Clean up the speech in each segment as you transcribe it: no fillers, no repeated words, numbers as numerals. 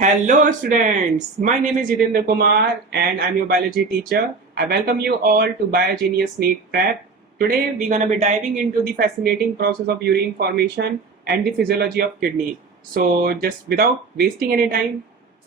Hello, students. My name is Jitendra Kumar, and I'm your biology teacher. I welcome you all to BioGenius NEET Prep. Today, we're gonna be diving into the fascinating process of urine formation and the physiology of kidney. So, just without wasting any time,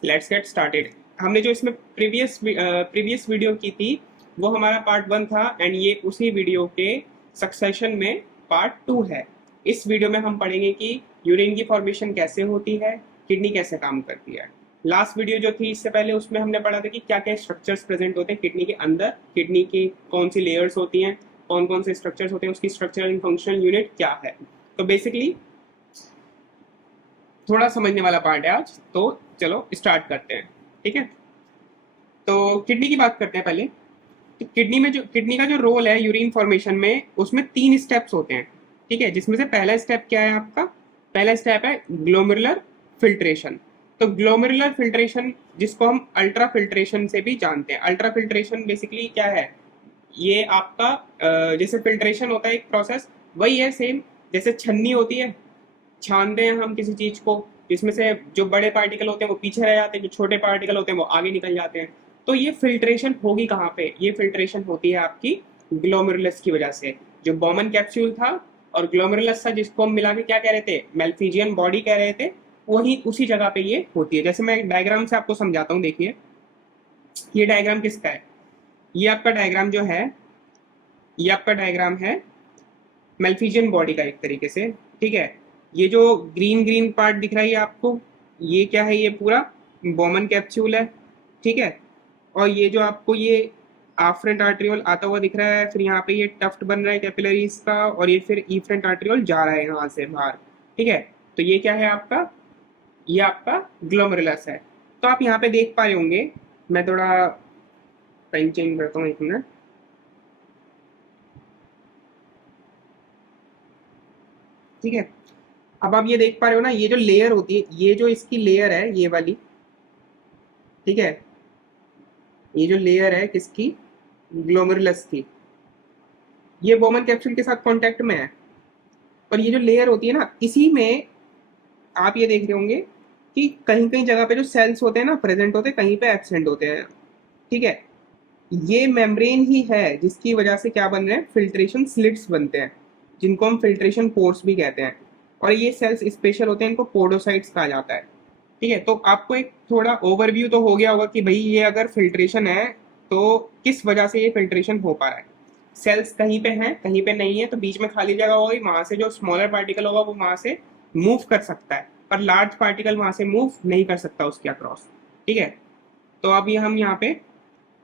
let's get started. हमने जो इसमें previous video की थी, वो हमारा part 1 था, and ये उसी वीडियो के सक्सेशन में पार्ट 2 है. इस वीडियो में हम पढ़ेंगे कि यूरिन की फॉर्मेशन कैसे होती है, किडनी कैसे काम करती है. लास्ट वीडियो जो थी इससे पहले, उसमें हमने पढ़ा था कि क्या क्या स्ट्रक्चर्स प्रेजेंट होते हैं किडनी के अंदर, किडनी की कौन सी लेयर्स होती हैं, कौन कौन से स्ट्रक्चर्स होते हैं, उसकी स्ट्रक्चरल एंड फंक्शनल यूनिट क्या है. तो बेसिकली थोड़ा समझने वाला पार्ट है आज, तो चलो स्टार्ट करते हैं. ठीक है, तो किडनी की बात करते हैं पहले. तो किडनी का जो रोल है यूरिन फॉर्मेशन में, उसमें 3 स्टेप्स होते हैं. ठीक है, जिसमें से पहला स्टेप क्या है आपका? पहला स्टेप है ग्लोमेरुलर फिल्ट्रेशन. तो ग्लोमेरुलर फिल्ट्रेशन, जिसको हम अल्ट्रा फिल्ट्रेशन से भी जानते हैं. अल्ट्रा फिल्ट्रेशन बेसिकली क्या है? ये आपका जैसे फिल्ट्रेशन होता है एक प्रोसेस, वही है सेम. जैसे छन्नी होती है, छानते हैं हम किसी चीज को, जिसमें से जो बड़े पार्टिकल होते हैं वो पीछे रह जाते हैं, जो छोटे पार्टिकल होते हैं वो आगे निकल जाते हैं. तो ये फिल्ट्रेशन होगी कहाँ पे? ये फिल्ट्रेशन होती है आपकी ग्लोमेरुलस की वजह से. जो बॉमन कैप्सूल था और ग्लोमेरुलस था, जिसको हम मिला के क्या कह रहे थे? मेल्फिजियन बॉडी कह रहे थे. वही उसी जगह पे ये होती है. जैसे मैं एक डायग्राम से आपको समझाता हूँ. देखिए, ये डायग्राम किसका है? ये आपका डायग्राम जो है, ये आपका डायग्राम है मेल्फिजियन बॉडी का एक तरीके से. ठीक है, ये जो ग्रीन ग्रीन पार्ट दिख रहा है आपको, ये क्या है? ये पूरा बॉमन कैप्सूल है. ठीक है, और ये जो आपको ये आफ्रेंट आर्ट्रियोल आता हुआ दिख रहा है, फिर यहाँ पे ये टफ्ट बन रहा है कैपिलरीज का, और ये फिर इफ्रेंट आर्ट्रियोल जा रहा है यहाँ से बाहर. ठीक है, तो ये क्या है आपका? ये आपका ग्लोमेरुलस है. तो आप यहाँ पे देख पा रहे होंगे, मैं थोड़ा टाइम चेंज करता हूँ एक मिनट. ठीक है, अब आप ये देख पा रहे हो ना, ये जो लेयर होती है, ये जो इसकी लेयर है ये वाली. ठीक है, ये जो लेयर है किसकी? ग्लोमेरुलस की. ये बोमन कैप्सूल के साथ कांटेक्ट में है. और ये जो लेयर होती है ना, इसी में आप ये देख रहे होंगे कि कहीं कहीं जगह पे जो सेल्स होते हैं ना, प्रेजेंट होते हैं, कहीं पे एब्सेंट होते हैं. ठीक है, ये मेम्ब्रेन ही है जिसकी वजह से क्या बन रहे हैं? फिल्ट्रेशन स्लिट्स बनते हैं, जिनको हम फिल्ट्रेशन पोर्स भी कहते हैं. और ये सेल्स स्पेशल होते हैं, इनको पोडोसाइट्स कहा जाता है. ठीक है, तो आपको एक थोड़ा ओवरव्यू तो हो गया होगा कि भाई ये अगर फिल्ट्रेशन है तो किस वजह से ये फिल्ट्रेशन हो पा रहा है. सेल्स कहीं पे हैं, कहीं पे नहीं है, तो बीच में खाली जगह होगी, वहां से जो स्मॉलर पार्टिकल होगा वो वहां से मूव कर सकता है, पर लार्ज पार्टिकल वहां से मूव नहीं कर सकता उसके अक्रॉस. ठीक है, तो अभी हम यहाँ पे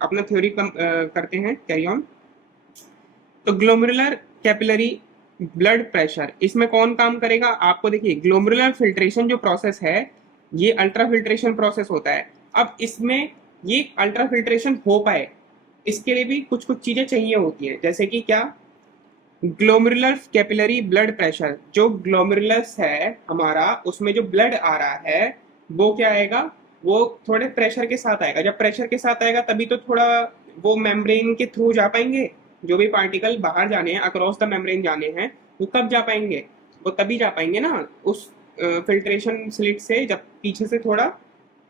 अपना थ्योरी करते हैं, कैरी ऑन. तो ग्लोमेरुलर कैपिलरी ब्लड प्रेशर, इसमें कौन काम करेगा? आपको देखिए, ग्लोमेरुलर फिल्ट्रेशन जो प्रोसेस है, ये अल्ट्रा फिल्ट्रेशन प्रोसेस होता है. अब इसमें ये अल्ट्रा फिल्ट्रेशन हो पाए, इसके लिए भी कुछ कुछ चीजें चाहिए होती हैं. जैसे कि क्या? Glomerular capillary blood pressure. जो ग्लोमेरुलस है हमारा, उसमें जो ब्लड आ रहा है वो क्या आएगा? वो थोड़े प्रेशर के साथ आएगा. जब प्रेशर के साथ आएगा तभी तो थोड़ा वो मेम्ब्रेन के थ्रू जा पाएंगे. जो भी पार्टिकल बाहर जाने हैं, अक्रॉस द मेम्ब्रेन जाने हैं, वो कब जा पाएंगे? वो तभी जा पाएंगे ना उस फिल्ट्रेशन स्लिट से, जब पीछे से थोड़ा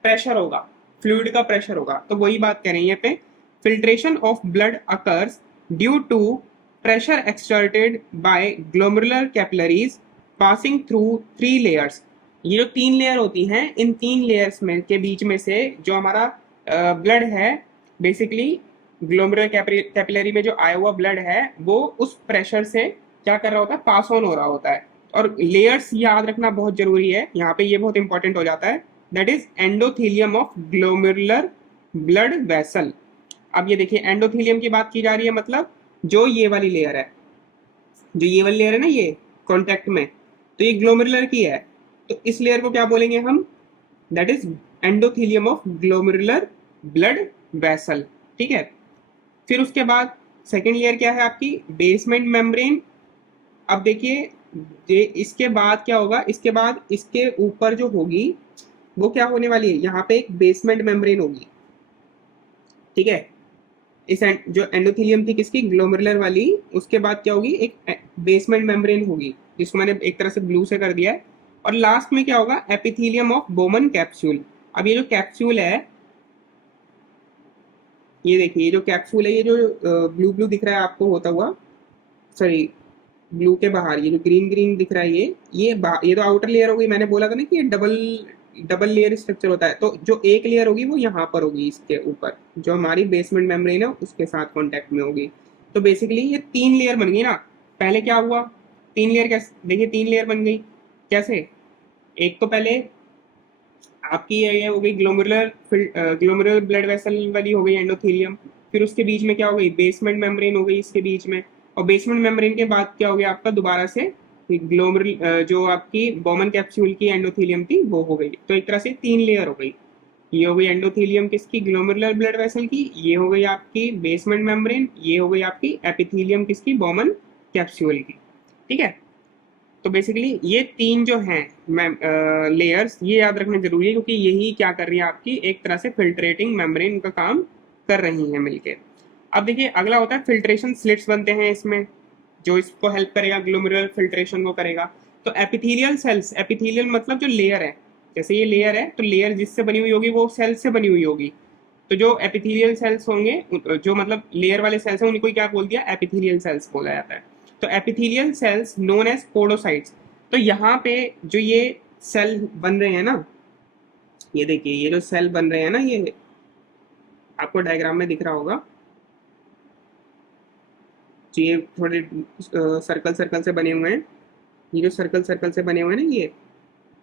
प्रेशर होगा, फ्लूइड का प्रेशर होगा. तो वही बात कह रही है पे. Filtration of blood occurs due to pressure exerted by glomerular capillaries passing through 3 layers. ये जो 3 लेयर होती हैं, इन 3 लेयर्स में के बीच में से जो हमारा ब्लड है, बेसिकली ग्लोमेरुलर कैपिलरी में जो आया हुआ ब्लड है, वो उस प्रेशर से क्या कर रहा होता है? पास ऑन हो रहा होता है. और लेयर्स याद रखना बहुत जरूरी है, यहाँ पे ये बहुत इंपॉर्टेंट हो जाता है. That is endothelium of glomerular blood vessel. अब ये देखिए, एंडोथीलियम की बात की जा रही है, मतलब जो ये वाली लेयर है, जो ये वाली लेयर है ना, ये कांटेक्ट में, तो ये ग्लोमेरुलर की है. तो इस लेयर को क्या बोलेंगे हम? That is endothelium of glomerular blood vessel. ठीक है, फिर उसके बाद सेकेंड लेयर क्या है आपकी? Basement membrane. अब देखिए, ये इसके बाद क्या होगा? इसके बाद इसके ऊपर जो होगी वो क्या होने वाली है? यहाँ पे एक बेसमेंट मेम्ब्रेन होगी. ठीक है, इस जो एंडोथेलियम थी किसकी? ग्लोमेरुलर वाली. उसके बाद क्या होगी? एक बेसमेंट मेम्ब्रेन होगी, जिसको मैंने एक तरह से ब्लू से कर दिया है. और लास्ट में क्या होगा? Epithelium of Bowman capsule. अब ये जो कैप्सूल है, ये देखिए ये जो कैप्सूल है, ये जो ब्लू ब्लू दिख रहा है आपको होता हुआ, सॉरी ब्लू के बाहर ये जो ग्रीन ग्रीन दिख रहा है, ये तो आउटर लेयर हो गई। मैंने बोला था ना कि ये डबल डबल लेयर स्ट्रक्चर होता है, तो जो एक लेयर होगी वो यहाँ पर होगी, इसके ऊपर जो हमारी बेसमेंट मेम्ब्रेन है उसके साथ कांटेक्ट में होगी। तो बेसिकली ये तीन लेयर बन गई ना। पहले क्या हुआ, तीन लेयर कैसे, देखिए तीन लेयर बन गई कैसे। एक तो पहले आपकी ये हो गई ग्लोमेरुलर ग्लोमेरुलर ब्लड वेसल वाली हो गई एंडोथेलियम। फिर उसके बीच में क्या हो गई, बेसमेंट मेम्ब्रेन हो गई इसके बीच में। और बेसमेंट मेम्ब्रेन के बाद क्या हो गया आपका दोबारा से ग्लोमेरुल जो आपकी बोमन कैप्सूल की एंडोथेलियम थी वो हो गई। तो एक तरह से तीन लेयर हो गई। ये हो गई एंडोथेलियम किसकी, ग्लोमेरुलर ब्लड वेसल की। ये हो गई आपकी बेसमेंट मेम्ब्रेन। ये हो गई आपकी एपिथेलियम किसकी, बोमन कैप्सूल की। ठीक है। तो बेसिकली ये तीन जो हैं लेयर्स, ये याद रखना जरूरी है, क्योंकि यही क्या कर रही है आपकी एक तरह से फिल्ट्रेटिंग मेम्ब्रेन का काम कर रही है मिलके। अब देखिए अगला होता है फिल्ट्रेशन स्लिट्स बनते हैं इसमें, जो इसको हेल्प करेगा, ग्लोमेरुलर फिल्ट्रेशन को करेगा। तो एपिथेलियल सेल्स, एपिथेलियल मतलब जो लेयर है, जैसे ये लेयर है तो लेयर जिससे बनी हुई होगी वो सेल से बनी हुई होगी। तो जो एपिथेलियल सेल्स होंगे, जो मतलब लेयर वाले सेल्स हैं, उनको क्या बोल दिया, एपिथेलियल सेल्स बोला जाता है। तो epithelial cells known as podocytes. तो यहाँ पे जो ये सेल बन रहे हैं ना, ये देखिए ये जो सेल बन रहे हैं ना, ये आपको डायग्राम में दिख रहा होगा। तो ये थोड़े सर्कल सर्कल से बने हुए हैं, ये जो सर्कल सर्कल से बने हुए हैं ना ये,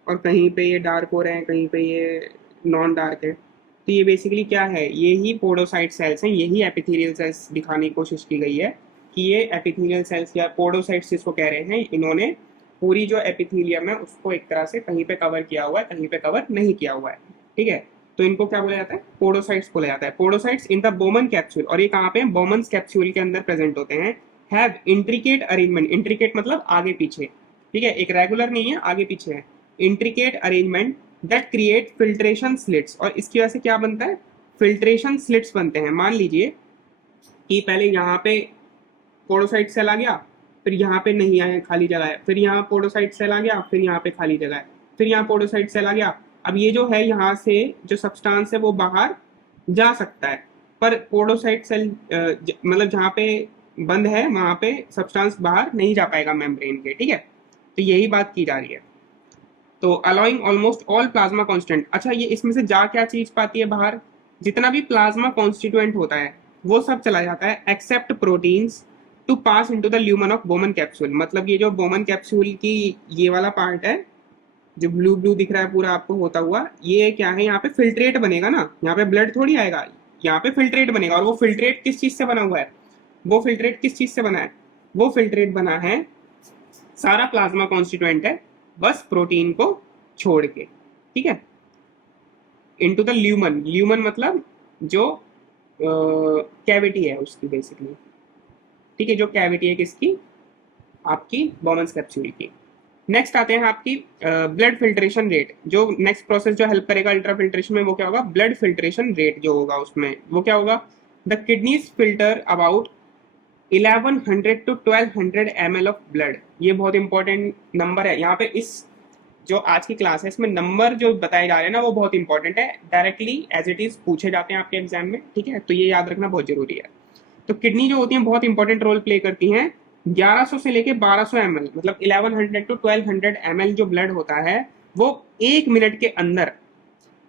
और कहीं पे ये डार्क हो रहे हैं, कहीं पे ये नॉन डार्क है। तो ये बेसिकली क्या है, ये ही पोडोसाइट सेल्स हैं, यही एपिथेलियल सेल्स दिखाने की कोशिश की गई है कि ये एपिथेलियल सेल्स या पोडोसाइट्स जिसको कह रहे हैं, इन्होंने पूरी जो एपिथेलियम है उसको एक तरह से कहीं पे कवर किया हुआ है, कहीं पे कवर नहीं किया हुआ है। ठीक है। तो इनको क्या बोला जाता है, पोडोसाइट्स बोला जाता है। Podocytes in the Bowman capsule, और ये कहाँ पे बोमन कैप्सूल के अंदर प्रेजेंट होते हैं। हैव इंट्रिकेट अरेंजमेंट, इंट्रिकेट मतलब आगे पीछे, ठीक है, एक रेगुलर नहीं है, आगे पीछे है। Intricate arrangement that create filtration slits, और इसकी वजह से क्या बनता है, फिल्ट्रेशन स्लिट्स बनते हैं। मान लीजिए कि पहले यहाँ पे पोडोसाइट सेल आ गया, फिर यहाँ पे नहीं आया, खाली जगह है, फिर यहाँ पोडोसाइट सेल आ गया, फिर यहाँ पे खाली जगह है, फिर यहाँ पोडोसाइट सेल आ गया। अब ये जो है यहाँ से जो सब्सटेंस है वो बाहर जा सकता है, पर पोडोसाइट सेल मतलब जहाँ पे बंद है वहां पे सब्सटेंस बाहर नहीं जा पाएगा मेम्ब्रेन के। ठीक है। तो यही बात की जा रही है। तो allowing almost all plasma constant, अच्छा ये इसमें से जा क्या चीज पाती है बाहर, जितना भी प्लाज्मा कॉन्स्टिट्यूएंट होता है वो सब चला जाता है except proteins to pass into the lumen of Bowman capsule. मतलब ये जो बोमन कैप्सूल की ये वाला पार्ट है जो ब्लू ब्लू दिख रहा है पूरा आपको होता हुआ, ये क्या है, यहाँ पे फिल्ट्रेट बनेगा ना, यहाँ पे ब्लड थोड़ी आएगा, यहाँ पे फिल्ट्रेट बनेगा। और वो फिल्ट्रेट किस चीज से बना हुआ है, वो फिल्ट्रेट किस चीज से बना है, वो फिल्ट्रेट बना है, सारा प्लाज्मा कॉन्स्टिट्यूएंट है बस प्रोटीन को छोड़ के। ठीक है। इनटू द ल्यूमन, ल्यूमन मतलब जो कैविटी है उसकी बेसिकली। ठीक है, जो कैविटी है किसकी, आपकी बोमन्स कैप्सूल की। नेक्स्ट आते हैं आपकी ब्लड फिल्ट्रेशन रेट। जो नेक्स्ट प्रोसेस जो हेल्प करेगा अल्ट्रा फिल्ट्रेशन में वो क्या होगा, ब्लड फिल्ट्रेशन रेट जो होगा उसमें वो क्या होगा, the kidneys filter about 1100 to 1200 ml of blood. ये बहुत इंपॉर्टेंट नंबर है यहाँ पे। इस जो आज की क्लास है इसमें नंबर जो बताए जा रहे हैं ना वो बहुत इंपॉर्टेंट है, डायरेक्टली एज इट इज पूछे जाते हैं आपके एग्जाम में। ठीक है। तो ये याद रखना बहुत जरूरी है। तो किडनी जो होती है बहुत इंपॉर्टेंट रोल प्ले करती हैं। 1100 से लेके 1200 ml, मतलब 1100 to 1200 ml जो ब्लड होता है वो एक मिनट के अंदर,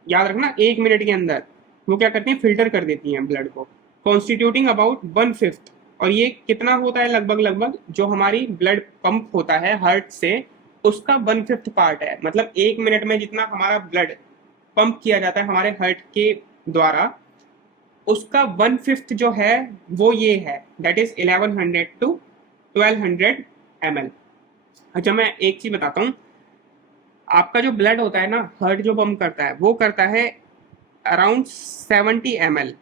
याद रखना एक मिनट के अंदर वो क्या करती हैं, फिल्टर कर देती हैं ब्लड को, कॉन्स्टिट्यूटिंग अबाउट 1/5। और ये कितना होता है, लगभग लगभग जो हमारी ब्लड पंप होता है हार्ट से उसका 1/5 पार्ट है। मतलब एक मिनट में जितना हमारा ब्लड पंप किया जाता है हमारे हार्ट के द्वारा, उसका 1/5 जो है वो ये है, दैट इज 1100 to 1200 ml। अच्छा मैं एक चीज बताता हूँ, आपका जो ब्लड होता है ना, हार्ट जो पंप करता है वो करता है अराउंड 70 ml।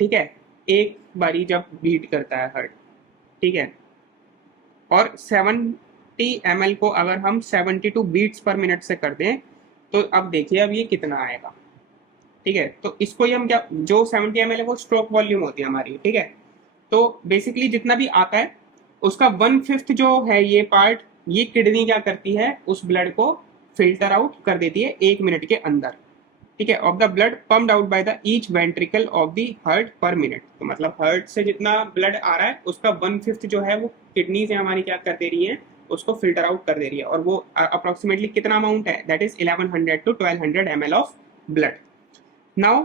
ठीक है, एक बारी जब बीट करता है हार्ट। ठीक है। और 70 ml को अगर हम 72 बीट्स पर मिनट से कर दें तो अब देखिए अब ये कितना आएगा। ठीक है। तो इसको ही हम क्या, जो 70 ml है वो स्ट्रोक वॉल्यूम होती है हमारी। ठीक है। तो बेसिकली जितना भी आता है उसका 1/5 जो है ये पार्ट, ये किडनी क्या करती है, उस ब्लड को फिल्टर आउट कर देती है एक मिनट के अंदर। ठीक है, of the blood pumped out by the each ventricle of the heart पर मिनट। तो मतलब हार्ट से जितना ब्लड आ रहा है उसका 1/5 जो है वो किडनी से हमारी क्या कर दे रही है, उसको फिल्टर आउट कर दे रही है। और वो अप्रोक्सीमेटली कितना अमाउंट है, that is 1100 to 1200 ml of blood. Now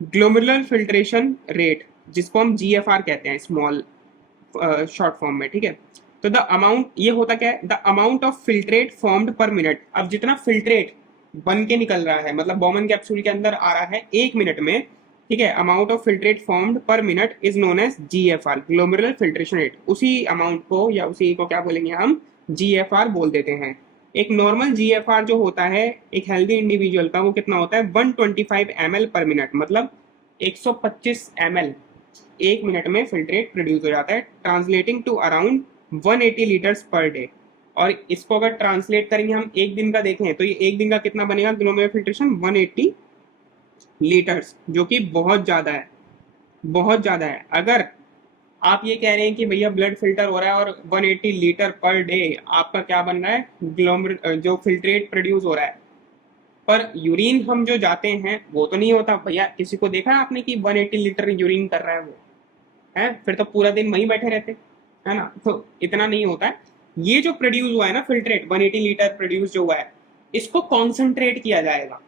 glomerular filtration rate, जिसको हम GFR कहते हैं स्मॉल शॉर्ट फॉर्म में, ठीक है। तो द अमाउंट, ये होता क्या है, the amount of filtrate formed per minute. अब जितना फिल्ट्रेट बन के निकल रहा है, मतलब बॉमन कैप्सूल के अंदर आ रहा है 1 मिनट में, ठीक है, amount of filtrate formed per minute is known as GFR, glomerular filtration rate. उसी अमाउंट को या उसी को क्या बोलेंगे हम, GFR बोल देते हैं। एक नॉर्मल GFR जो होता है एक हेल्दी इंडिविजुअल का, वो कितना होता है, 125 ml पर मिनट, मतलब 125 ml 1 मिनट में फिल्ट्रेट प्रोड्यूस हो जाता है, translating to around 180 litres per day. और इसको अगर ट्रांसलेट करेंगे हम एक दिन का देखें तो ये एक दिन का कितना बनेगा, ग्लोमेरुलर फिल्ट्रेशन 180 लीटर्स, जो कि बहुत ज्यादा है, बहुत ज्यादा है। अगर आप ये कह रहे हैं कि भैया ब्लड फिल्टर हो रहा है और 180 लीटर पर डे आपका क्या बन रहा है, ग्लोमेरुलर जो फिल्ट्रेट प्रोड्यूस हो रहा है, पर यूरिन हम जो जाते हैं वो तो नहीं होता भैया। किसी को देखा है आपने कि 180 लीटर यूरिन कर रहा है वो, है, फिर तो पूरा दिन वहीं बैठे रहते, है ना। तो इतना नहीं होता है। ये जो प्रोड्यूस हुआ है ना फिल्ट्रेट, 180 लीटर प्रोड्यूस जो हुआ है, इसको कॉन्सेंट्रेट किया जाएगा,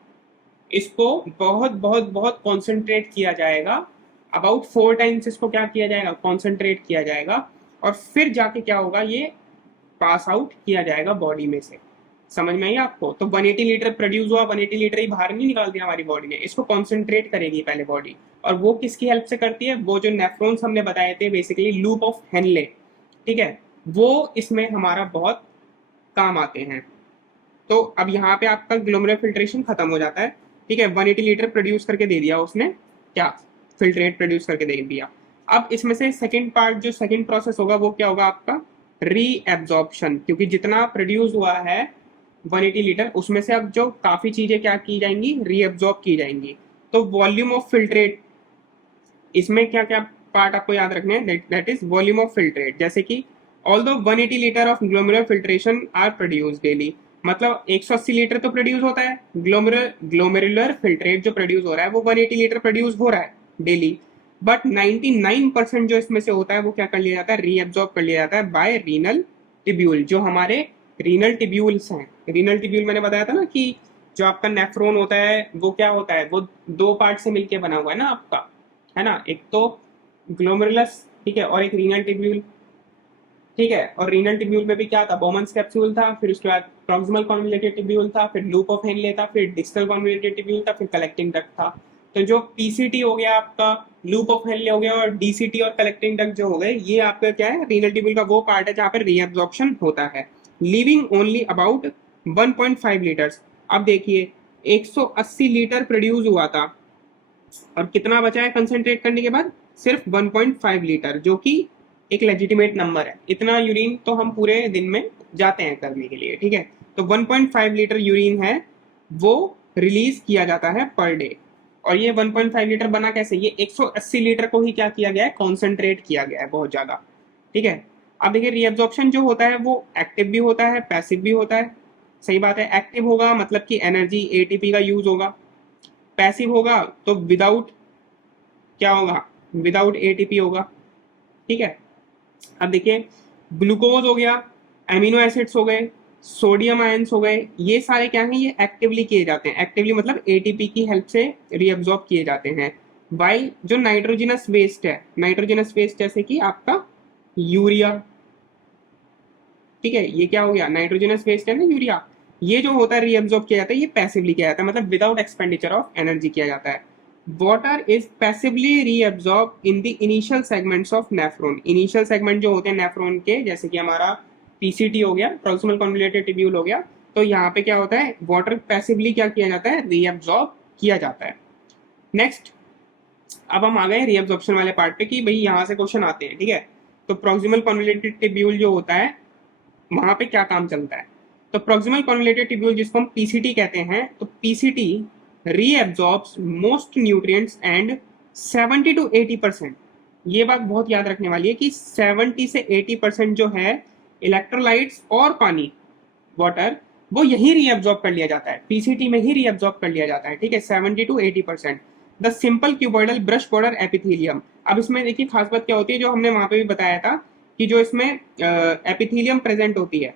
इसको बहुत बहुत बहुत कॉन्सेंट्रेट किया जाएगा। अबाउट 4 टाइम्स इसको क्या किया जाएगा, कॉन्सेंट्रेट किया जाएगा। और फिर जाके क्या होगा, ये पास आउट किया जाएगा बॉडी में से। समझ में आई आपको। तो 180 लीटर प्रोड्यूस हुआ, 180 लीटर ही बाहर नहीं निकाल दिया हमारी बॉडी ने, इसको कॉन्सेंट्रेट करेगी पहले बॉडी। और वो किसकी हेल्प से करती है, वो जो नेफ्रॉन्स हमने बताए थे बेसिकली, लूप ऑफ हेनले, ठीक है, वो इसमें हमारा बहुत काम आते हैं। तो अब यहाँ पे आपका ग्लोमेरुलर फिल्ट्रेशन खत्म हो जाता है, ठीक है। 180 लीटर प्रोड्यूस करके दे दिया उसने, क्या, फिल्ट्रेट प्रोड्यूस करके दे दिया। अब इसमें से सेकंड पार्ट, जो सेकंड प्रोसेस होगा वो क्या होगा आपका, रीएब्जॉर्प्शन। क्योंकि जितना प्रोड्यूस हुआ है 180 लीटर, उसमें से अब जो काफी चीजें क्या की जाएंगी, रीएब्जॉर्ब की जाएंगी। तो वॉल्यूम ऑफ फिल्ट्रेट, इसमें क्या क्या पार्ट आपको याद रखने हैं, that is volume of filtrate. जैसे कि although 180 litre of glomerular filtration are produce daily, मतलब 180 लीटर तो प्रोड्यूस होता है, ग्लोमेरुलर फिल्ट्रेट जो प्रोड्यूस हो रहा है वो 180 लीटर प्रोड्यूस हो रहा है डेली। बट 99% जो इसमें से होता है वो क्या कर लिया जाता है, रीअब्जॉर्ब कर लिया जाता है बाय रीनल टिब्यूल। जो हमारे रीनल टिब्यूल्स हैं, रीनल टिब्यूल मैंने बताया था ना कि जो आपका नेफ्रॉन होता है वो क्या होता है, वो 2 पार्ट से मिलके बना हुआ है ना आपका, है ना। एक तो ग्लोमेरुलस, ठीक है, और एक रीनल टिब्यूल, ठीक है। और रीनल टिब्यूल में भी क्या था, बोमन्स कैप्सूल था, फिर उसके बाद प्रॉक्सिमल कॉन्वोल्यूटेड टिब्यूल था, फिर लूप ऑफ हेनले था, फिर डिस्टल कॉन्वोल्यूटेड टिब्यूल था, फिर कलेक्टिंग डक्ट था। तो जो पीसीटी हो गया आपका, लूप ऑफ हेनले हो गया, और डीसीटी और कलेक्टिंग डक्ट जो हो गए, ये आपका क्या है, रीनल टिब्यूल का वो पार्ट है जहां पर रीअब्जॉर्प्शन होता है, लीविंग ओनली अबाउट 1.5 लीटर्स। अब देखिए 180 लीटर प्रोड्यूस हुआ था और कितना बचा है कंसेंट्रेट करने के बाद, सिर्फ 1.5 लीटर, जो कि एक लेजिटिमेट नंबर है। इतना यूरिन तो हम पूरे दिन में जाते हैं करने के लिए, ठीक है। तो 1.5 लीटर यूरिन है वो रिलीज किया जाता है पर डे। और ये 1.5 लीटर बना कैसे, ये 180 लीटर को ही क्या किया गया है, कॉन्सेंट्रेट किया गया है बहुत ज्यादा, ठीक है। अब देखिए रीअब्जॉर्प्शन जो होता है वो एक्टिव भी होता है, पैसिव भी होता है। सही बात है, एक्टिव होगा मतलब कि एनर्जी एटीपी का यूज होगा, पैसिव होगा तो विदाउट क्या होगा, विदाउट एटीपी होगा, ठीक है। अब देखिए ग्लूकोज हो गया, एमिनो एसिड्स हो गए, सोडियम आयंस हो गए, ये सारे क्या हैं, ये एक्टिवली किए जाते हैं। एक्टिवली मतलब एटीपी की हेल्प से रीअब्जॉर्ब किए जाते हैं। वाइल जो नाइट्रोजनस वेस्ट है, नाइट्रोजनस वेस्ट जैसे कि आपका यूरिया, ठीक है, ये क्या हो गया, नाइट्रोजनस वेस्ट है ना यूरिया, ये जो होता है रीअब्जॉर्ब किया जाता है, ये पैसिवली किया जाता है, मतलब विदाउट एक्सपेंडिचर ऑफ एनर्जी किया जाता है। Water is passively reabsorb in the initial segments of nephron. Initial segment जो होते हैं नेफ्रॉन के, जैसे कि हमारा पीसीटी हो गया, प्रॉक्सिमल कॉन्वोल्यूटेड टिब्यूल हो गया, तो यहाँ पे क्या होता है, वाटर पैसिवली क्या किया जाता है, रीअब्जॉर्ब किया जाता है। नेक्स्ट, अब हम आ गए रीअब्जॉर्प्शन वाले पार्ट पे कि भाई यहाँ से क्वेश्चन आते हैं, ठीक है। तो प्रॉक्सिमल कॉन्वोल्यूटेड टिब्यूल जो होता है वहां पे क्या काम चलता है, तो प्रॉक्सिमल कॉन्वोल्यूटेड टिब्यूल जिसको हम पीसीटी कहते हैं, तो PCT reabsorbs most nutrients and 70 to 80%, ये बात बहुत याद रखने वाली है कि 70 से 80% जो है इलेक्ट्रोलाइट्स और पानी, वाटर, वो यही रीअब्जॉर्ब कर लिया जाता है, पीसीटी में ही रीअब्जॉर्ब कर लिया जाता है, ठीक है, 70 to 80%। The simple cuboidal brush border epithelium, अब इसमें देखिए खास बात क्या होती है, जो हमने वहां पे भी बताया था कि जो इसमें एपिथेलियम प्रेजेंट होती है,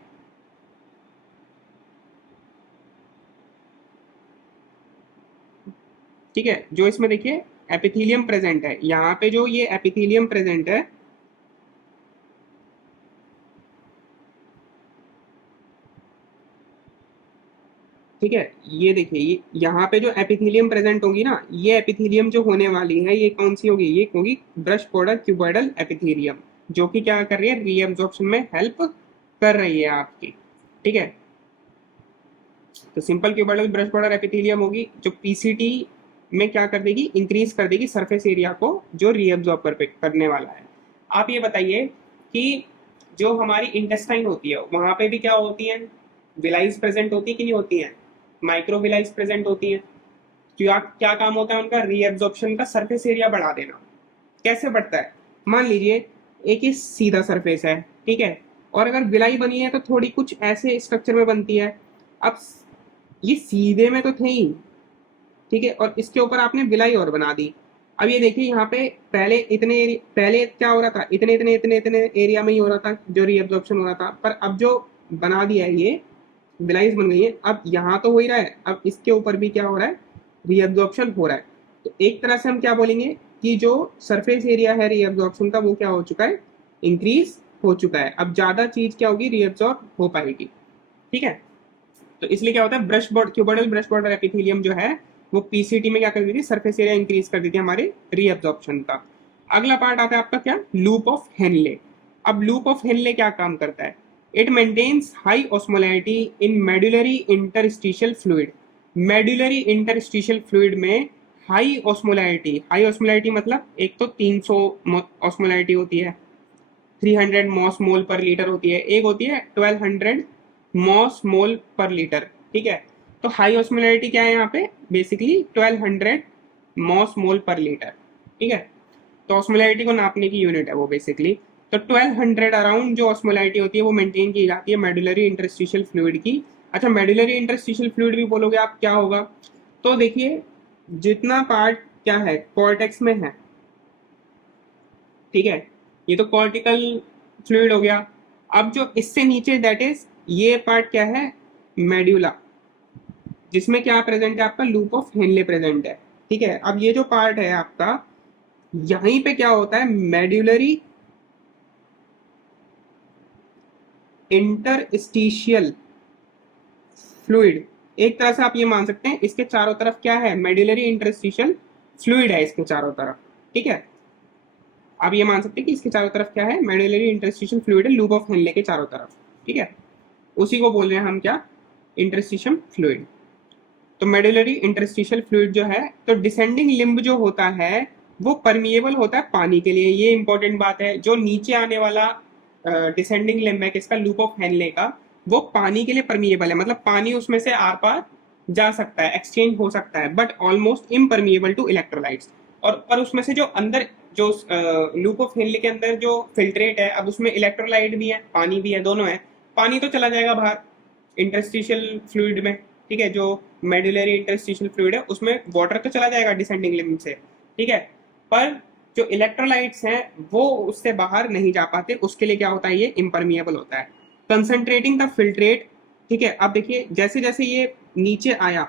ठीक है, जो इसमें देखिए एपिथेलियम प्रेजेंट है, यहाँ पे जो ये एपिथेलियम प्रेजेंट है, ठीक है, ये देखिए ये यहाँ पे जो एपिथेलियम प्रेजेंट होगी ना, ये एपिथेलियम जो होने वाली है ये कौन सी होगी, ये होगी ब्रश बॉर्डर क्यूबॉइडल एपिथेलियम, जो कि क्या कर रही है, रीअब्जॉर्प्शन में हेल्प कर रही है आपकी, ठीक है। तो simple cuboidal brush border epithelium होगी जो पीसीटी में क्या कर देगी, इंक्रीज कर देगी सरफेस एरिया को जो रीअब्जॉर्ब करने वाला है। आप ये बताइए कि जो हमारी इंटेस्टाइन होती है वहां पे भी क्या होती है, विलाइज प्रेजेंट होती है कि नहीं होती है, माइक्रोविलाइज प्रेजेंट होती है। क्या क्या काम होता है उनका, रीएब्जॉर्प्शन का सरफेस एरिया बढ़ा देना। कैसे बढ़ता है, मान लीजिए एक ही सीधा सरफेस है, ठीक है, और अगर विलाई बनी है तो थोड़ी कुछ ऐसे स्ट्रक्चर में बनती है। अब ये सीधे में तो थे ही, ठीक है, और इसके ऊपर आपने विलाई और बना दी। अब ये देखिए यहाँ पे पहले पहले क्या हो रहा था, इतने इतने इतने इतने एरिया में ही हो रहा था जो रीअब्जॉर्प्शन हो रहा था, पर अब जो बना दिया है ये विलाइज बन गई है, अब यहाँ तो हो ही रहा है, अब इसके ऊपर भी क्या हो रहा है, रीअब्जॉर्प्शन हो रहा है। तो एक तरह से हम क्या बोलेंगे कि जो सरफेस एरिया है रीअब्जॉर्प्शन का वो क्या हो चुका है, इंक्रीज हो चुका है। अब ज्यादा चीज क्या होगी, रीअब्जॉर्ब हो पाएगी, ठीक है। तो इसलिए क्या होता है, brush board cuboidal brush border epithelium जो है वो पीसीटी में क्या कर देती है, सरफेस एरिया इंक्रीज कर देती है हमारे रीअब्जॉर्प्शन का। अगला पार्ट आता है आपका क्या, लूप ऑफ हेनले। अब लूप ऑफ हेनले क्या काम करता है, it maintains high osmolarity in medullary interstitial fluid. Medullary interstitial fluid में हाई ऑस्मोलैरिटी मतलब एक तो 300 ऑस्मोलैरिटी होती है, 300 मॉस मोल पर लीटर होती है, एक होती है 1200 मॉस मोल पर लीटर, ठीक है। तो हाई ऑस्मोलैरिटी क्या है यहाँ पे, basically 1200 moss mol per litre, ठीक है। तो ऑस्मोलैरिटी को नापने की यूनिट है वो बेसिकली। तो 1200 अराउंड जो ऑस्मोलैरिटी होती है वो मेंटेन की जाती है मेडुलरी इंटरस्टिशियल फ्लूइड की। अच्छा, मेडुलरी इंटरस्टिशियल फ्लूइड भी बोलोगे आप, क्या होगा, तो देखिए जितना पार्ट क्या है कॉर्टेक्स में है, ठीक है, ये तो कॉर्टिकल फ्लूइड हो गया। अब जो इससे नीचे दैट इज ये पार्ट क्या है, मेड्यूला, जिसमें क्या प्रेजेंट है आपका, लूप ऑफ हेनले प्रेजेंट है, ठीक है। अब ये जो पार्ट है आपका, यहीं पे क्या होता है, मेड्यूलरी इंटरस्टिशियल फ्लूइड, एक तरह से आप ये मान सकते हैं इसके चारों तरफ क्या है, मेड्यूलरी इंटरस्टिशियल फ्लूइड है इसके चारों तरफ, ठीक है। आप ये मान सकते हैं कि इसके चारों तरफ क्या है, मेडुलरी इंटरस्टिशियल फ्लूइड है लूप ऑफ हेनले के चारों तरफ, ठीक है। उसी को बोल रहे हैं हम क्या, इंटरस्टिशियल फ्लूइड। तो मेडुलरी इंटरस्टिशियल फ्लूइड जो है, तो डिसेंडिंग लिम्ब जो होता है वो परमिएबल होता है पानी के लिए, ये इंपॉर्टेंट बात है। जो नीचे आने वाला डिसेंडिंग लिम्ब है किसका, लूप ऑफ हेनले का, वो पानी के लिए परमिएबल है, मतलब पानी उसमें से आर पार जा सकता है, एक्सचेंज हो सकता है, but almost impermeable to electrolytes. और पर उसमें से जो अंदर जो लूप ऑफ हेनले के अंदर जो फिल्ट्रेट है, अब उसमें इलेक्ट्रोलाइट भी है पानी भी है, दोनों है। पानी तो चला जाएगा बाहर इंटरस्टिशियल फ्लूइड में, ठीक है, जो मेडुलरी इंटरस्टिशियल फ्लूइड है उसमें वाटर तो चला जाएगा डिसेंडिंग लिम्ब से, ठीक है, पर जो इलेक्ट्रोलाइट्स हैं वो उससे बाहर नहीं जा पाते, उसके लिए क्या होता है, ये इम्परमिएबल होता है। कंसंट्रेटिंग द फिल्ट्रेट, ठीक है। अब देखिए जैसे जैसे ये नीचे आया,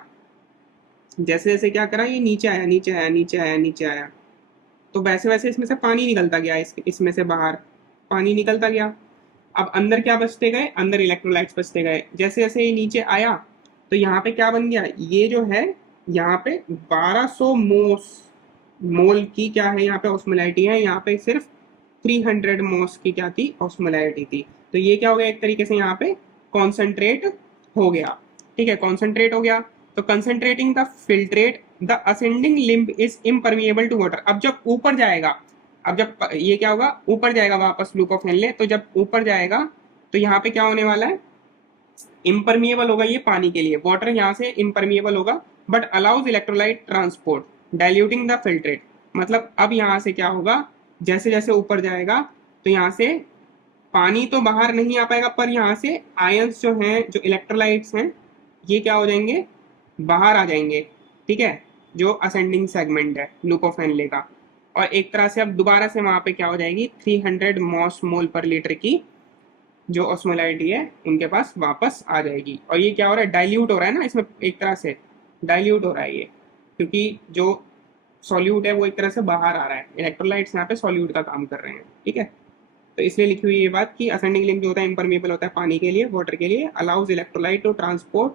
जैसे जैसे क्या करा, ये नीचे आया नीचे आया नीचे आया नीचे आया, तो वैसे वैसे इसमें से पानी निकलता गया, इसमें से बाहर पानी निकलता गया। अब अंदर क्या बचते गए, अंदर इलेक्ट्रोलाइट्स बचते गए। जैसे जैसे ये नीचे आया तो यहाँ पे क्या बन गया, ये जो है यहाँ पे 1200 मोल की क्या है यहाँ पे ऑस्मोलैरिटी है, यहाँ पे सिर्फ 300 मोस की क्या थी, ऑस्मोलैरिटी थी। तो ये क्या हो गया, एक तरीके से यहाँ पे कॉन्सेंट्रेट हो गया, ठीक है, कॉन्सेंट्रेट हो गया। तो concentrating the filtrate the ascending limb is impermeable to water. अब जब ऊपर जाएगा, अब जब ये क्या होगा, ऊपर जाएगा वापस लूप ऑफ हेनले, तो जब ऊपर जाएगा तो यहाँ पे क्या होने वाला है, इम्परमिएबल होगा ये पानी के लिए, वाटर यहाँ से इम्परमिएबल होगा, but allows electrolyte transport diluting the filtrate. मतलब अब यहाँ से क्या होगा, जैसे जैसे ऊपर जाएगा तो यहाँ से पानी तो बाहर नहीं आ पाएगा, पर यहाँ से आयंस जो हैं, जो इलेक्ट्रोलाइट्स हैं, ये क्या हो जाएंगे, बाहर आ जाएंगे। ठीक है, जो असेंडिंग सेगमेंट है लूप ऑफ हेनले का। और एक तरह से अब दोबारा से वहां पे क्या हो जाएगी, 300 मॉस मोल पर लीटर की जो ऑस्मोलारिटी है उनके पास वापस आ जाएगी। और ये क्या हो रहा है, डाइल्यूट हो रहा है ना इसमें, एक तरह से डाइल्यूट हो रहा है ये, क्योंकि जो सॉल्यूट है वो एक तरह से बाहर आ रहा है, इलेक्ट्रोलाइट्स यहाँ पे सॉल्यूट का काम कर रहे हैं। ठीक है, तो इसलिए लिखी हुई ये बात कि असेंडिंग लिंक जो होता है इम्परमेबल होता है पानी के लिए, वाटर के लिए, allows electrolyte to transport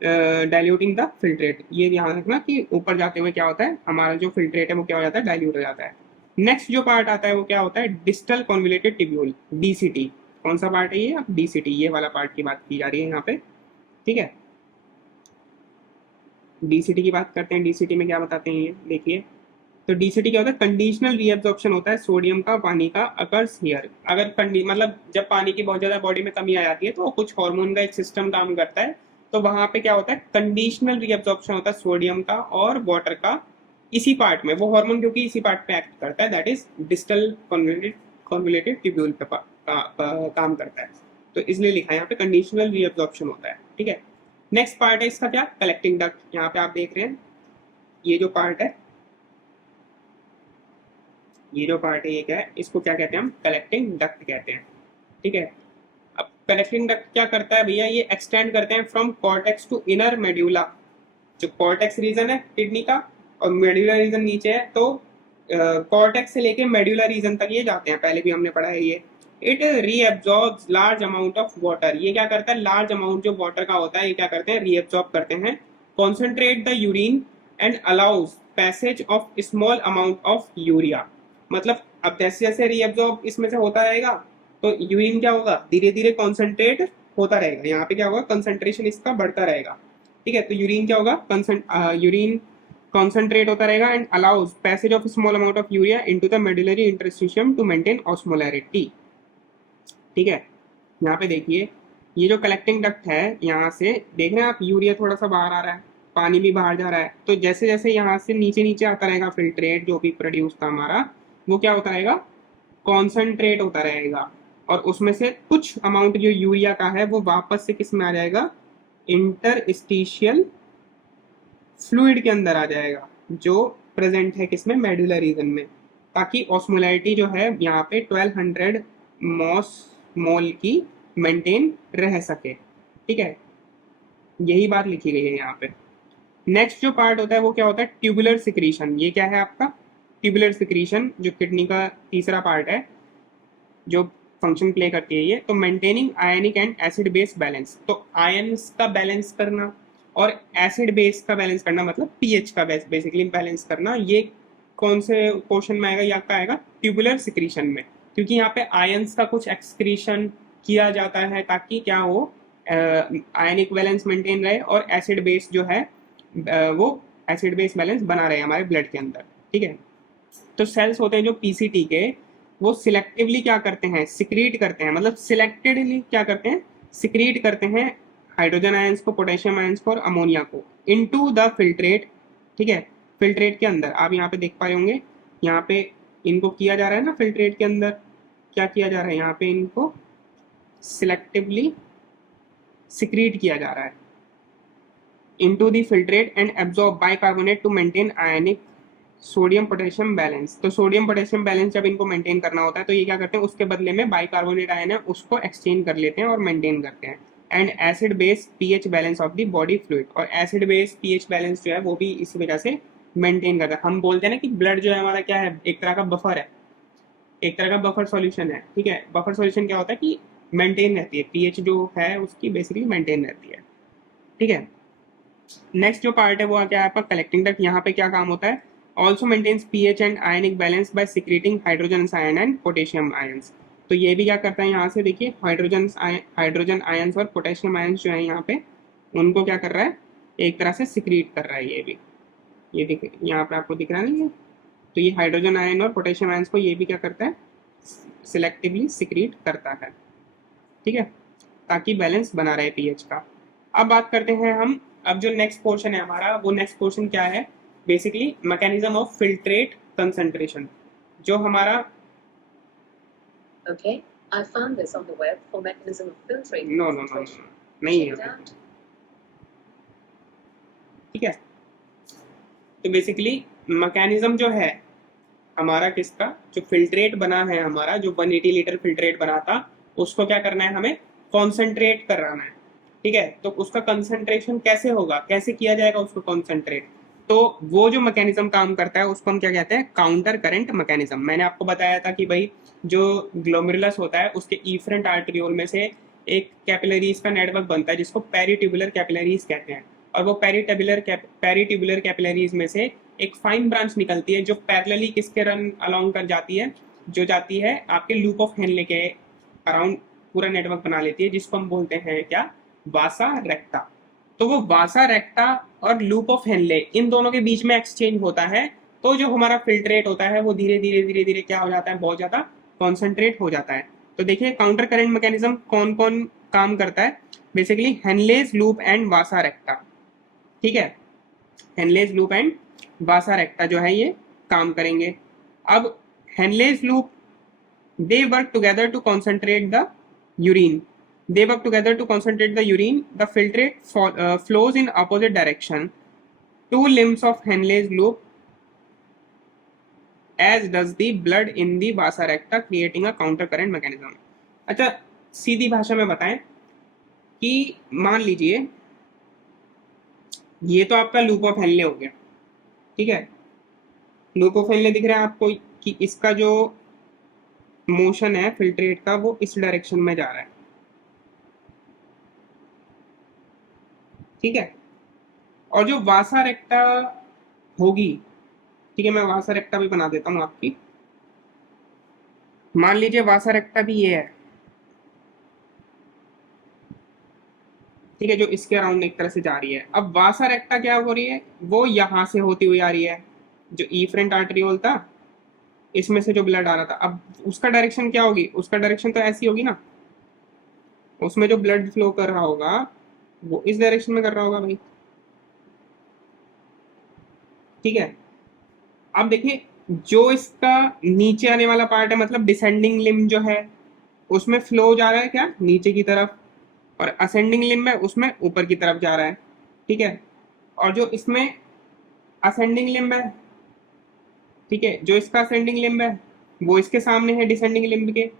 diluting the filtrate. ये ध्यान रखना कि ऊपर जाते हुए क्या होता है, हमारा जो फिल्ट्रेट है वो क्या हो जाता है, डाइल्यूट हो जाता है। नेक्स्ट जो पार्ट आता है वो क्या होता है, डिस्टल कॉन्वोल्यूटेड ट्यूब्यूल, डीसीटी। कौन सा पार्ट है ये, डीसीटी, ये वाला पार्ट की बात की जा रही है यहाँ पे। ठीक है, डीसीटी की बात करते हैं। डीसीटी में क्या बताते हैं ये देखिए। तो डीसीटी क्या होता है, कंडीशनल रीअब्जॉर्प्शन होता है सोडियम का पानी का, अकर्स हियर। अगर मतलब जब पानी की बहुत ज्यादा बॉडी में कमी आ जाती है तो कुछ हार्मोन का एक सिस्टम काम करता है, तो वहां पे क्या होता है, कंडीशनल रीअब्जॉर्प्शन होता है सोडियम का और वाटर का इसी पार्ट में। वो हार्मोन क्योंकि इसी पार्ट पे एक्ट करता है, that is distal convoluted tubule पे काम करता है। तो इसलिए लिखा है यहाँ पे कंडीशनल रीअब्जॉर्प्शन होता है। ठीक है, नेक्स्ट पार्ट है इसका क्या, कलेक्टिंग डक्ट। यहाँ पे आप देख रहे हैं ये जो पार्ट है, ये जो पार्ट है ये क्या है, इसको क्या कहते हैं हम, कलेक्टिंग डक्ट कहते हैं। ठीक है, अब कलेक्टिंग डक्ट क्या करता है भैया, ये एक्सटेंड करते हैं from cortex to inner medulla. जो कॉर्टेक्स रीजन है किडनी का और मेड्यूला रीजन नीचे है, तो कॉर्टेक्स से लेके मेड्यूला रीजन तक ये जाते हैं, पहले भी हमने पढ़ा है ये। It reabsorbs large amount of water. ये क्या करता है, लार्ज अमाउंट जो वाटर का होता है ये क्या करते हैं, रीअब्सॉर्ब करते हैं। Concentrate the urine and allows passage of small amount of urea. मतलब अब जैसे जैसे रीअब्सॉर्ब इसमें से होता रहेगा तो यूरिन क्या होगा, धीरे धीरे कॉन्सेंट्रेट होता रहेगा। यहाँ पे क्या होगा, कंसंट्रेशन इसका बढ़ता रहेगा। ठीक है, तो यूरिन क्या होगा, यूरिन कॉन्सेंट्रेट होता रहेगा and allows passage of small amount of urea into the medullary interstitium to maintain osmolarity. ठीक है, यहाँ पे देखिए ये जो कलेक्टिंग डक्ट है, यहाँ से देख रहे हैं आप, यूरिया थोड़ा सा बाहर आ रहा है, पानी भी बाहर जा रहा है। तो जैसे जैसे यहाँ से नीचे नीचे आता रहेगा फिल्ट्रेट जो भी प्रोड्यूस था हमारा, वो क्या होता रहेगा, कॉन्सेंट्रेट होता रहेगा। और उसमें से कुछ अमाउंट जो यूरिया का है वो वापस से किस में आ जाएगा, इंटरस्टिशियल फ्लूइड के अंदर आ जाएगा, जो प्रेजेंट है किसमें, मेडुलर रीजन में, ताकि ऑस्मोलैरिटी जो है यहाँ पे 1200 मॉस मोल की मेंटेन रह सके। ठीक है, यही बात लिखी गई है यहाँ पे। नेक्स्ट जो पार्ट होता है वो क्या होता है, ट्यूबुलर सिक्रीशन। ये क्या है आपका, ट्यूबुलर सिक्रीशन जो किडनी का तीसरा पार्ट है, जो फंक्शन प्ले करती है ये। तो maintaining ionic and acid base balance. तो आयंस का बैलेंस करना और एसिड बेस का बैलेंस करना, मतलब पीएच का बेसिकली बैलेंस करना। ये कौन से क्वेश्चन में आएगा, ये आपका आएगा ट्यूबुलर सिक्रीशन में, क्योंकि यहाँ पे आयंस का कुछ एक्सक्रीशन किया जाता है ताकि क्या हो, आयनिक बैलेंस मेंटेन रहे और एसिड बेस जो है वो एसिड बेस बैलेंस बना रहे हमारे ब्लड के अंदर। ठीक है, तो सेल्स होते हैं जो पीसीटी के, वो सिलेक्टिवली क्या करते हैं, सिक्रीट करते हैं, मतलब सिलेक्टेडली क्या करते हैं, सिक्रीट करते हैं हाइड्रोजन आयंस को, पोटेशियम आयंस को और अमोनिया को इनटू द फिल्ट्रेट। ठीक है, फिल्ट्रेट के अंदर आप यहाँ पे देख पाए होंगे, यहाँ पे इनको किया जा रहा है ना, फिल्ट्रेट के अंदर क्या किया जा रहा है, यहाँ पे इनको सिलेक्टिवली सिक्रीट किया जा रहा है into the filtrate and absorb bicarbonate to maintain ionic sodium potassium balance. तो सोडियम पोटेशियम बैलेंस जब इनको मेंटेन करना होता है तो ये क्या करते हैं, उसके बदले में बाइकार्बोनेट आयन है उसको एक्सचेंज कर लेते हैं और मेंटेन करते हैं। And acid base pH balance of the body fluid. और एसिड बेस पीएच बैलेंस जो है वो भी इसी वजह से मेंटेन करता है। हम बोलते हैं ना कि ब्लड जो है हमारा क्या है, एक तरह का बफर है, एक तरह का बफर सॉल्यूशन है। ठीक है, बफर सॉल्यूशन क्या होता है कि मेंटेन रहती है, पीएच जो है उसकी बेसिकली मेंटेन रहती है। ठीक है, नेक्स्ट जो पार्ट है वो क्या है आपका, कलेक्टिंग डक्ट। यहाँ पे क्या काम होता है, also maintains pH and ionic balance by secreting hydrogen ion and potassium ions. तो ये भी क्या करता है, यहाँ से देखिए हाइड्रोजन आयंस और पोटेशियम आयंस जो है यहाँ पे, उनको क्या कर रहा है, एक तरह से सिक्रीट कर रहा है। ये भी, ये दिख यहाँ पे आपको दिख रहा नहीं है, तो ये हाइड्रोजन आयन और पोटेशियम आयंस को ये भी क्या करता है, सिलेक्टिवली सिक्रीट करता है। ठीक है, ताकि बैलेंस बना रहे पीएच का। अब बात करते हैं हम, अब जो नेक्स्ट पोर्शन है हमारा, वो नेक्स्ट पोर्शन क्या है, basically mechanism of filtrate concentration. जो हमारा Okay. I found this on the web for mechanism of filtrate no no no concentration. नहीं Check it है, out. ठीक है। तो बेसिकली मैकेनिज्म जो है हमारा किसका, जो फिल्ट्रेट बना है हमारा, जो 180 लीटर फिल्ट्रेट बना था, उसको क्या करना है, हमें कॉन्सेंट्रेट कराना है, ठीक है। तो उसका कंसंट्रेशन कैसे होगा, कैसे किया जाएगा उसको कॉन्सेंट्रेट, तो वो जो मैकेनिज्म काम करता है उसको हम क्या कहते हैं, काउंटर करंट मैकेनिज्म। मैंने आपको बताया था कि भाई जो ग्लोमेरुलस होता है उसके इफरेंट आर्टरियोल में से एक कैपिलरीज का नेटवर्क बनता है जिसको पेरिट्यूबुलर कैपिलरीज कहते हैं, और वो पेरिट्यूबुलर कैपिलरीज में से एक फाइन ब्रांच निकलती है जो पैरेलली किसके रन अलोंग कर जाती है, जो जाती है आपके लूप ऑफ हेनले के अराउंड पूरा नेटवर्क बना लेती है, जिसको हम बोलते हैं क्या, वासा रेक्टा। तो वो वासा रेक्टा और लूप ऑफ हेनले इन दोनों के बीच में एक्सचेंज होता है, तो जो हमारा फिल्ट्रेट होता है वो धीरे धीरे धीरे धीरे क्या हो जाता है, बहुत ज्यादा कॉन्सेंट्रेट हो जाता है। तो देखिए काउंटर करंट मैकेनिज्म कौन कौन काम करता है, basically Henle's loop and vasa recta, ठीक है। Henle's loop and vasa recta जो है ये काम करेंगे। अब Henle's loop they work together to concentrate the urine, they work together to concentrate the urine. The filtrate flows in opposite direction, two limbs of Henle's loop, as does the blood in the vasa recta, creating a counter current mechanism. अच्छा, सीधी भाषा में बताएं कि मान लीजिए ये तो आपका लूप ऑफ हेनले हो गया, ठीक है। लूप ऑफ हेनले दिख रहा है आपको कि इसका जो मोशन है फिल्ट्रेट का वो इस डायरेक्शन में जा रहा है, ठीक है। और जो वासा रेक्टा होगी, ठीक है, मैं वासा रेक्टा भी बना देता हूं आपकी। मान लीजिए वासा रेक्टा भी ये है, ठीक है, जो इसके अराउंड एक तरह से जा रही है। अब वासा रेक्टा क्या हो रही है, वो यहां से होती हुई आ रही है, जो इफरेंट आर्टरियोल था इसमें से जो ब्लड आ रहा था, अब उसका डायरेक्शन क्या होगी, उसका डायरेक्शन तो ऐसी होगी ना, उसमें जो ब्लड फ्लो कर रहा होगा वो इस डायरेक्शन में कर रहा होगा भाई, ठीक है। अब देखिए जो इसका नीचे आने वाला पार्ट है, मतलब डिसेंडिंग लिम्ब जो है उसमें फ्लो जा रहा है क्या, नीचे की तरफ, और असेंडिंग लिम्ब है उसमें ऊपर की तरफ जा रहा है, ठीक है। और जो इसमें असेंडिंग लिम्ब है, ठीक है, जो इसका असेंडिंग लिम्ब है वो इसके सामने है डिसेंडिंग लिम्ब के,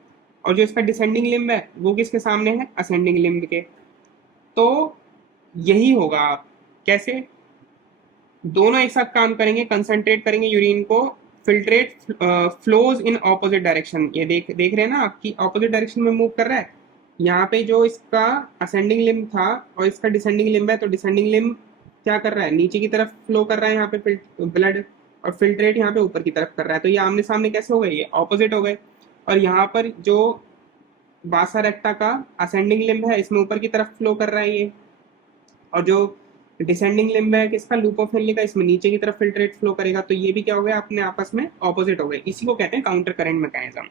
और जो इसका डिसेंडिंग लिम्ब है वो किसके सामने है, असेंडिंग लिम्ब के। तो यही होगा, आप कैसे दोनों एक साथ काम करेंगे, कंसंट्रेट करेंगे यूरिन को, filtrate flows in opposite direction, ये देख रहे हैं ना आपकी ऑपोजिट डायरेक्शन में मूव कर रहा है। यहाँ पे जो इसका असेंडिंग लिम्ब था और इसका डिसेंडिंग लिम्ब है, तो डिसेंडिंग लिम्ब क्या कर रहा है, नीचे की तरफ फ्लो कर रहा है यहाँ पे ब्लड, और फिल्ट्रेट यहाँ पे ऊपर की तरफ कर रहा है, तो ये आमने सामने कैसे हो गए, ये ऑपोजिट हो गए। और यहाँ पर जो बासा रेक्टा का असेंडिंग लिम्ब है इसमें ऊपर की तरफ फ्लो कर रहा है ये, और जो डिसेंडिंग लिम्ब है किसका, लूप ऑफ हेनले का, इसमें नीचे की तरफ फिल्ट्रेट फ्लो करेगा, तो ये भी क्या हो गया, अपने आपस में ऑपोजिट हो गए। इसी को कहते हैं काउंटर करंट मैकेनिज्म,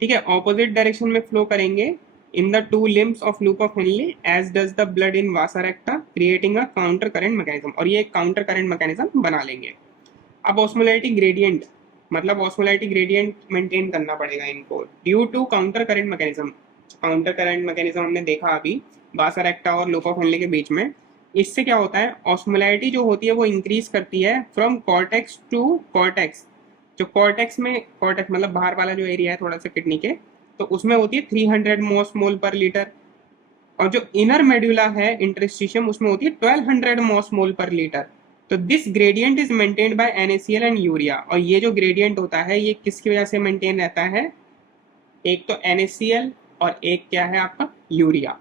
ठीक है। ऑपोजिट डायरेक्शन में फ्लो करेंगे in the two limbs of loop of Henle as does the blood in vasa recta, creating a counter current mechanism, और ये एक काउंटर करंट मैकेनिज्म बना लेंगे। अब ऑस्मोलैरिटी ग्रेडियंट, मतलब ऑस्मोलैरिटी ग्रेडियंट मेंटेन करना पड़ेगा इनको due to counter current mechanism. Counter current mechanism हमने देखा अभी बासा रेक्टा और लूप ऑफ हेनले के बीच में। इससे क्या होता है, ऑस्मोलैरिटी जो होती है वो इंक्रीज करती है फ्रॉम कॉर्टेक्स टू कॉर्टेक्स। जो कॉर्टेक्स में, कॉर्टेक्स मतलब बाहर वाला जो एरिया है थोड़ा सा किडनी के, तो उसमें होती है 300 मोल पर लीटर, और जो इनर मेडुला है इंटरस्टिशियम उसमें होती है 1200 मोल पर लीटर। तो this gradient is maintained by NaCl and urea, और ये जो ग्रेडियंट होता है ये किसकी वजह से मेंटेन रहता है, एक तो NaCl और एक क्या है आपका यूरिया,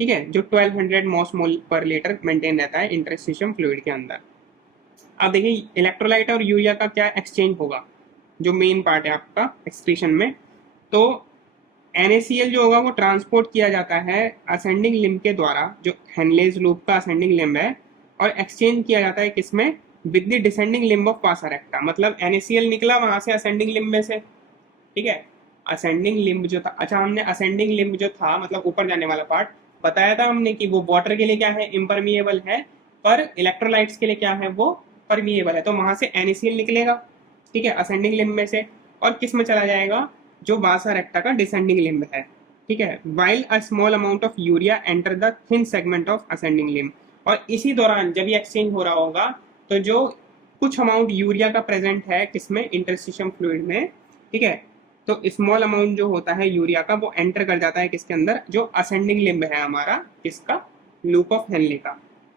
ठीक है, जो 1200 मोल पर लीटर मेंटेन रहता है इंटरस्टिशियम फ्लूइड के अंदर। अब देखिए इलेक्ट्रोलाइट और यूरिया का क्या एक्सचेंज होगा, जो मेन पार्ट है आपका एक्सक्रीशन में, तो NaCl जो होगा वो ट्रांसपोर्ट किया जाता है असेंडिंग लिम्ब के द्वारा, जो हेनलेज लूप का असेंडिंग लिम्ब है, और एक्सचेंज किया जाता है किसमें, with the descending limb of वासा रेक्टा। मतलब NaCl निकला वहां से असेंडिंग लिम्ब में से, ठीक है। असेंडिंग लिम्ब जो था, अच्छा हमने असेंडिंग लिम्ब जो था मतलब ऊपर जाने वाला पार्ट बताया था हमने कि वो वाटर के लिए क्या है, इम्परमिएबल है, पर इलेक्ट्रोलाइट्स के लिए क्या है, वो परमिएबल है। तो वहां से NaCl निकलेगा, ठीक है, असेंडिंग लिम्ब में से, और किस में चला जाएगा, जो वासा रेक्टा का डिसेंडिंग लिम्ब है, ठीक है, while a small amount of urea enter the thin segment of ascending limb, और इसी दौरान जब ये एक्सचेंज हो रहा होगा तो जो कुछ अमाउंट यूरिया का प्रेजेंट है किसमें, इंटरस्टिशियम फ्लूइड में, ठीक है, तो स्मॉल अमाउंट जो होता है यूरिया का वो एंटर कर जाता है किसके अंदर, जो असेंडिंग लिम्ब है हमारा किसका, लूप ऑफ हेनले का,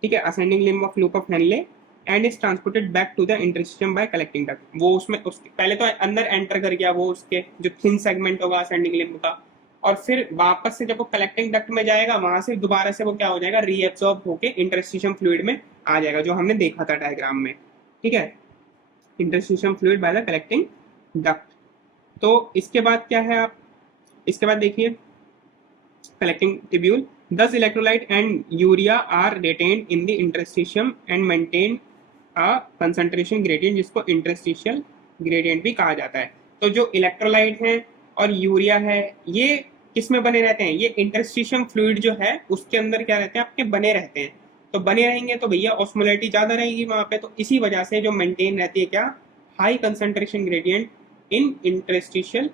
ठीक है, ascending limb of loop of Henle, and is transported back to the interstitium by collecting duct. वो उसमें उसके पहले तो अंदर एंटर कर गया वो उसके जो थिन सेगमेंट होगा असेंडिंग लिम्ब का, और फिर वापस से जब वो कलेक्टिंग डक्ट में जाएगा वहां से दोबारा से वो क्या हो जाएगा, रीएब्सॉर्ब होके इंटरस्टिशियम फ्लूइड में आ जाएगा, जो हमने देखा था डायग्राम में, ठीक है, interstitium fluid by the collecting duct. तो इसके बाद क्या है, आप इसके बाद देखिए collecting tubule, thus electrolyte and urea are retained in the interstitium and maintain a concentration gradient, जिसको interstitial gradient भी कहा जाता है। तो जो इलेक्ट्रोलाइट है और यूरिया है ये किस में बने रहते हैं, ये इंटरस्टिशियम फ्लूइड जो है उसके अंदर क्या रहते हैं आपके, बने रहते हैं। तो बने रहेंगे तो भैया ऑस्मोलैरिटी ज्यादा रहेगी वहां पे, तो इसी वजह से जो मेंटेन रहती है क्या, हाई कंसंट्रेशन ग्रेडियंट इन इंटरस्टिशियल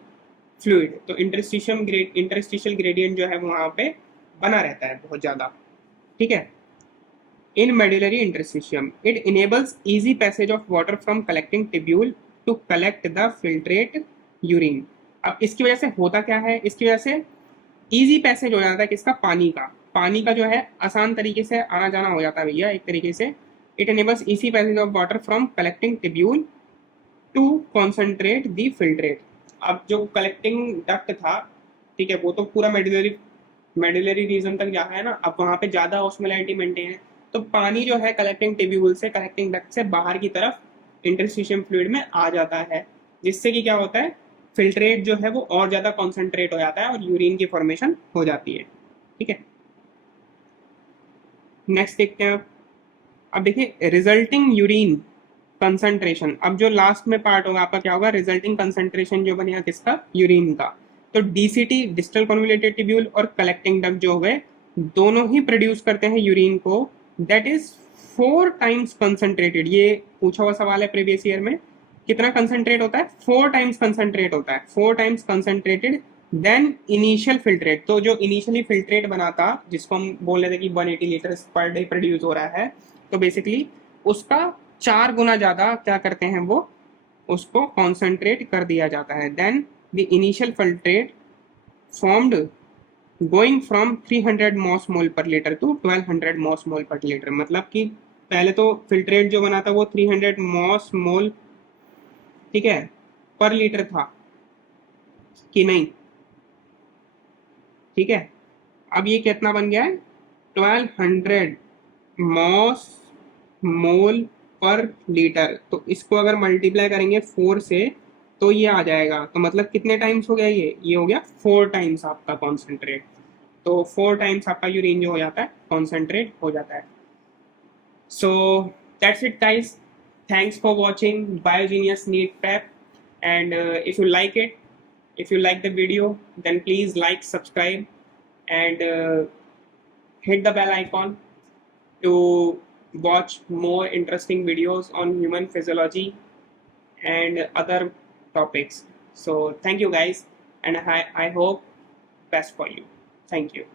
फ्लूइड। तो इंटरस्टिशियल ग्रेडियंट जो है वहां पे बना रहता है बहुत ज्यादा, ठीक है। In medullary interstitium it enables easy passage of water from collecting tubule to collect the filtrate urine. अब इसकी वजह से होता क्या है, इसकी वजह से इजी पैसेज हो जाता है किसका, पानी का जो है आसान तरीके से आना जाना हो जाता है भैया एक तरीके से। It enables easy passage of water from collecting tubule to concentrate the filtrate. अब जो कलेक्टिंग डक्ट था, ठीक है, वो तो पूरा मेडुलरी रीजन तक जा रहा है ना, अब वहां पे ज्यादा ऑस्मोलैरिटी मेंटेन है, तो पानी जो है कलेक्टिंग टिब्यूल से, कलेक्टिंग डक्ट से बाहर की तरफ इंटरस्टिशियम फ्लूइड में आ जाता है, जिससे कि क्या होता है, फिल्ट्रेट जो है वो और ज्यादा कॉन्सेंट्रेट हो जाता है और यूरिन की फॉर्मेशन हो जाती है, ठीक है। नेक्स्ट देखते हैं अब देखिए रिजल्टिंग यूरिन कंसंट्रेशन। अब जो लास्ट में पार्ट होगा आपका क्या होगा, रिजल्टिंग कंसंट्रेशन जो बनेगा किसका, यूरिन का। तो डीसीटी डिस्टल कन्वोल्यूटेड ट्यूब्यूल और कलेक्टिंग डक्ट जो हो गए दोनों ही प्रोड्यूस करते हैं यूरिन को, दैट इज 4 टाइम्स कंसंट्रेटेड। ये पूछा हुआ सवाल है प्रीवियस ईयर में, कितना कंसंट्रेट होता है, 4 टाइम्स कंसंट्रेट होता है, 4 times concentrated than initial filtrate. तो जो इनिशियली फिल्ट्रेट बना था जिसको हम बोल रहे थे कि 180 लीटर पर डे प्रोड्यूस हो रहा है, तो बेसिकली उसका 4 गुना ज्यादा क्या करते हैं वो, उसको कॉन्सेंट्रेट कर दिया जाता है। Then the initial filtrate formed going from 300 mos mol per litre to 1200 moss mol per litre. मतलब कि पहले तो फिल्ट्रेट जो बना था वो 300 मॉस मोल, ठीक है, पर लीटर था कि नहीं, ठीक है। अब ये कितना बन गया है, 1200 मॉस मोल पर लीटर। तो इसको अगर मल्टीप्लाई करेंगे 4 से तो ये आ जाएगा, तो मतलब कितने टाइम्स हो गया, ये हो गया 4 टाइम्स आपका कॉन्सेंट्रेट। तो 4 टाइम्स आपका यूरिन जो हो जाता है कॉन्सेंट्रेट हो जाता है। So that's it guys, thanks for watching BioGenius NEET prep, and if you like it, if you like the video, then please like, subscribe, and hit the bell icon to watch more interesting videos on human physiology and other topics. So thank you guys, and I hope best for you. Thank you.